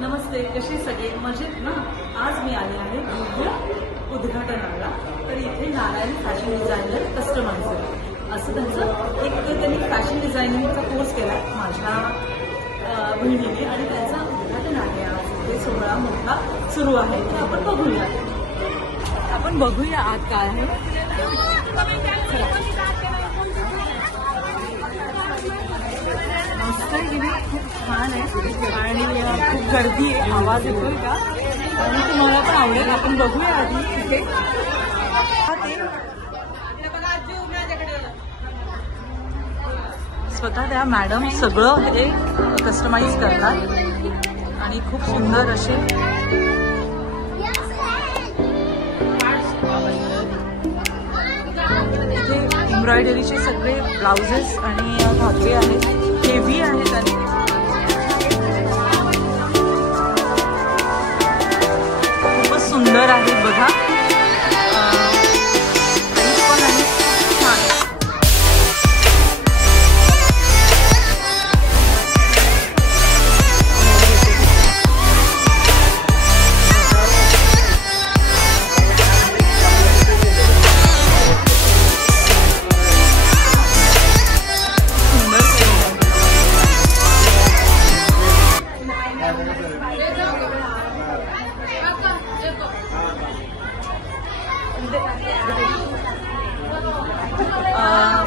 नमस्ते, कसे सगळे मजेत ना? आज मी आले आहे उद्घाटनाला. तर इथे नारायण फॅशन डिझायनर कस्टमायझर असं त्यांचं त्यांनी फॅशन डिझायनिंगचा कोर्स केला माझ्या बहिणीने आणि त्यांचा उद्घाटन आहे आज. ते सोहळा मोठा सुरू आहे, तर आपण बघूया आज काय आहे. मस्त आहे की नाही? खूप छान आहे आणि खूप गर्दी आहे. आवाज येतोय का? आणि तुम्हाला पण आवडेल. आपण बघूया आधी तिथे. स्वतः त्या मॅडम सगळं हे कस्टमाइज करतात आणि खूप सुंदर असे इथे एम्ब्रॉयडरीचे सगळे ब्लाउजेस आणि धागे आहेत. हेवी आहेत आणि खूपच सुंदर आहेत बघा.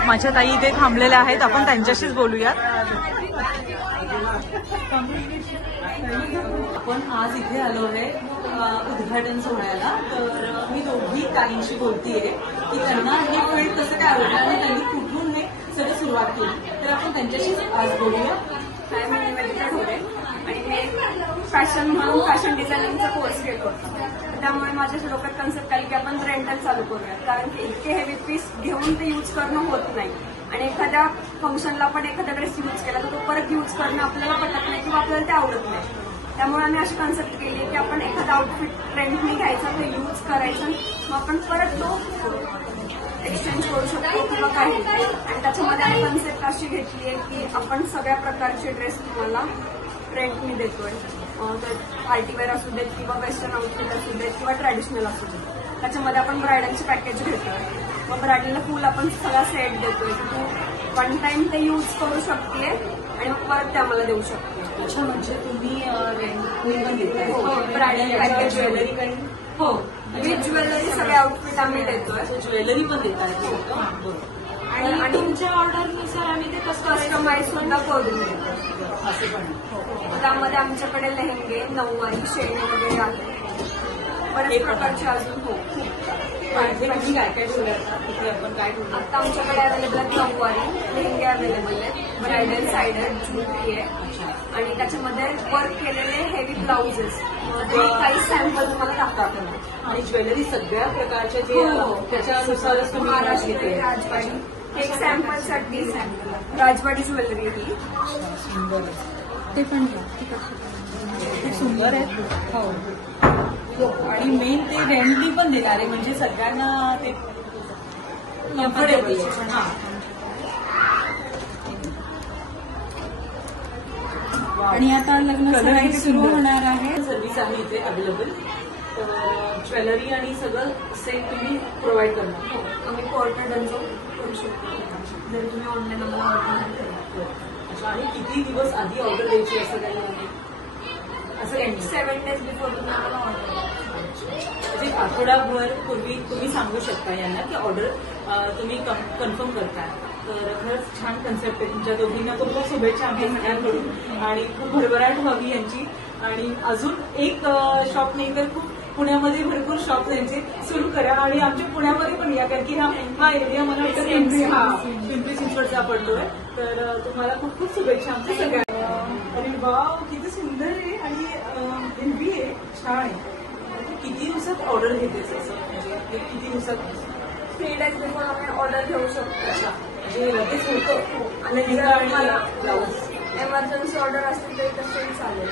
माझ्या ताई इथे थांबलेल्या आहेत. आपण त्यांच्याशीच बोलूयात. आपण आज इथे आलो आहे उद्घाटन सोहळ्याला. तर मी दोघी ताईंशी बोलतीये की त्यांना हे फील्ड कसं काय आवडलं आणि त्यांनी कुठून हे सगळं सुरुवात केली. तर आपण त्यांच्याशीच आज बोलूया. काय मी निवेदिता ढोरे आणि मी फॅशन म्हणून फॅशन डिझायनिंगचा कोर्स केला होता. त्यामुळे माझ्या डोक्यात कन्सेप्ट आली की आपण रेंटल चालू करूया, कारण की इतके हेवी पीस घेऊन ते यूज करणं होत नाही आणि एखाद्या फंक्शनला आपण एखादा ड्रेस यूज केला तर तो परत यूज करणं आपल्याला पटत नाही किंवा आपल्याला ते आवडत नाही. त्यामुळे आम्ही अशी कन्सेप्ट केली की आपण एखादा आउटफिट रेंटने घ्यायचा, तो यूज करायचा, मग आपण परत तो एक्सचेंज करू शकतो किंवा काही. आणि त्याच्यामध्ये आम्ही कन्सेप्ट अशी घेतली आहे की आपण सगळ्या प्रकारचे ड्रेस तुम्हाला रेंटने देतोय. पार्टीवेअर असू देत किंवा वेस्टर्न आउटफिट असू देत किंवा ट्रॅडिशनल असू देत. त्याच्यामध्ये आपण ब्रायडलचे पॅकेज घेतोय. मग ब्रायडलला फुल आपण सगळा सेट देतोय की तू वन टाइम ते यूज करू शकते आणि मग परत ते आम्हाला देऊ शकते. अच्छा, म्हणजे तुम्ही रेंटने पण देताय? हो, ब्रायडल पॅकेज, ज्वेलरी काही. हो, विथ ज्वेलरी सगळे आउटफिट आम्ही देतोय. ज्वेलरी पण देताय? आणि तुमच्या ऑर्डरनुसार आम्ही ते कस्टमाइज सुद्धा करून देतो. असं पण त्यामध्ये आमच्याकडे लेहंगे, नऊवारी, शेणी वगैरे आहे. बरेच प्रकारचे अजून. हो, काय काय ठेवलं तिथे? आपण काय ठेवलं आता आमच्याकडे अवेलेबल आहेत नऊवारी, लेहंगे अवेलेबल आहेत, ब्रायडल सायडर ज्वेलरी आहे आणि त्याच्यामध्ये वर्क केलेले हेवी ब्लाउजेस. काही सॅम्पल तुम्हाला दाखवतात. आणि ज्वेलरी सगळ्या प्रकारच्या जे त्याच्यानुसारच महाराष्ट्र राजवाडी एक सॅम्पलसाठी राजवाडी ज्वेलरी ही सुंदर ते पण खूप सुंदर आहे. हो, आणि मेन ते रेंटली पण देणार आहे, म्हणजे सगळ्यांना ते कम्फर्टेबल आहे. आणि आता लग्न सराई सुरू होणार आहे. सर्व्हिस आहे इथे अवेलेबल. तर ज्वेलरी आणि सगळं सेट तुम्ही प्रोव्हाइड करणार? आम्ही क्वार्टर डझन करू शकतो जर तुम्ही ऑनलाईन आम्हाला ऑर्डर केला. अच्छा, आणि किती दिवस आधी ऑर्डर द्यायची असं काही? असं काही 7 days बिफोर तुम्ही आम्हाला ऑर्डर. म्हणजे आठवडाभर पूर्वी तुम्ही सांगू शकता यांना की ऑर्डर तुम्ही कन्फर्म करताय. तर खरंच छान कन्सेप्ट आहे. तुमच्या दोघींना खूप खूप शुभेच्छा आम्ही सगळ्यांकडून आणि खूप भरभराट व्हावी यांची. आणि अजून एक शॉप नाही तर खूप पुण्यामध्ये भरपूर शॉप यांचे सुरू करा आणि आमच्या पुण्यामध्ये पण या, कारण की हा एरिया मला वाटतं पिंपरी चिंचवडचा पडतोय. तर तुम्हाला खूप खूप शुभेच्छा आमच्या सगळ्यांना. आणि वाव, किती सुंदर आहे आणि हेल्दी आहे, छान आहे. किती दिवसात ऑर्डर घेतेस असं? म्हणजे किती दिवसात? 3 days बिफोर आम्ही ऑर्डर घेऊ शकतो. अच्छा, म्हणजे लगेच होतं. आणि ब्लाऊज एमर्जन्सी ऑर्डर असतील तरी तसंही चालेल.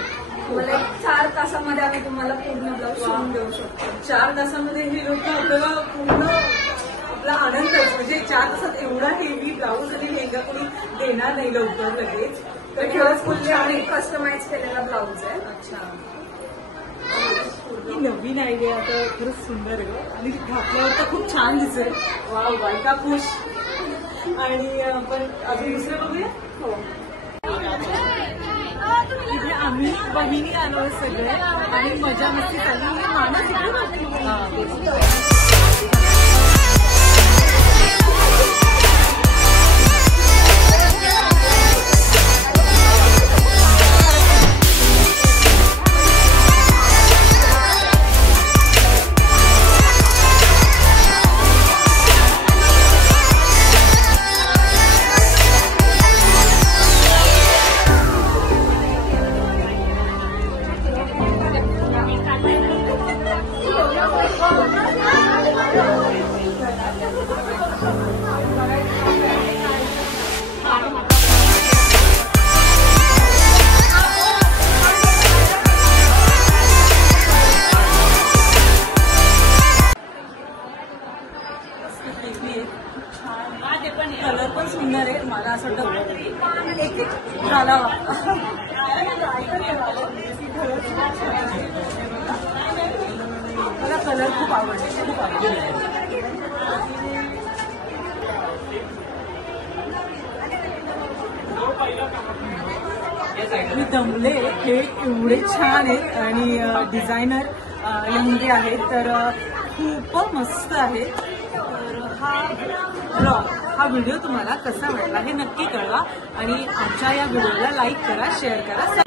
मला 4 तासामध्ये आम्ही तुम्हाला पूर्ण ब्लाऊज शिवून देऊ शकतो. 4 तासामध्ये हे लोक आपल्याला पूर्ण आपला आनंदच. म्हणजे 4 तासात एवढा हेवी ब्लाऊज आणि लेहंगा कोणी देणार नाही लवकर लगेच. तर खरंच फुल्ली आणि कस्टमाइज केलेला ब्लाऊज आहे. अच्छा, ही नवीन आयडिया आता खरंच सुंदर आहे आणि घातल्यावर तर खूप छान दिसेल. वा, बायका खुश. आणि आपण अजून दुसरं बघूया. हो, इथे आम्ही बहिणी आलो सगळे आणि मजा मस्ती चालली. माणूस इकडे बघतो. कलर पण सुंदर आहे. मला असं वाटतं एक घालावा. मला कलर खूप आवडले, खूप आवडले. मी दमले. हे एवढे छान आहेत आणि डिझायनर लेहंगे आहेत तर खूप मस्त आहे. तर हा व्हिडिओ तुम्हाला कसा वाटला हे नक्की कळवा आणि आमच्या या व्हिडिओला लाईक करा, शेअर करा.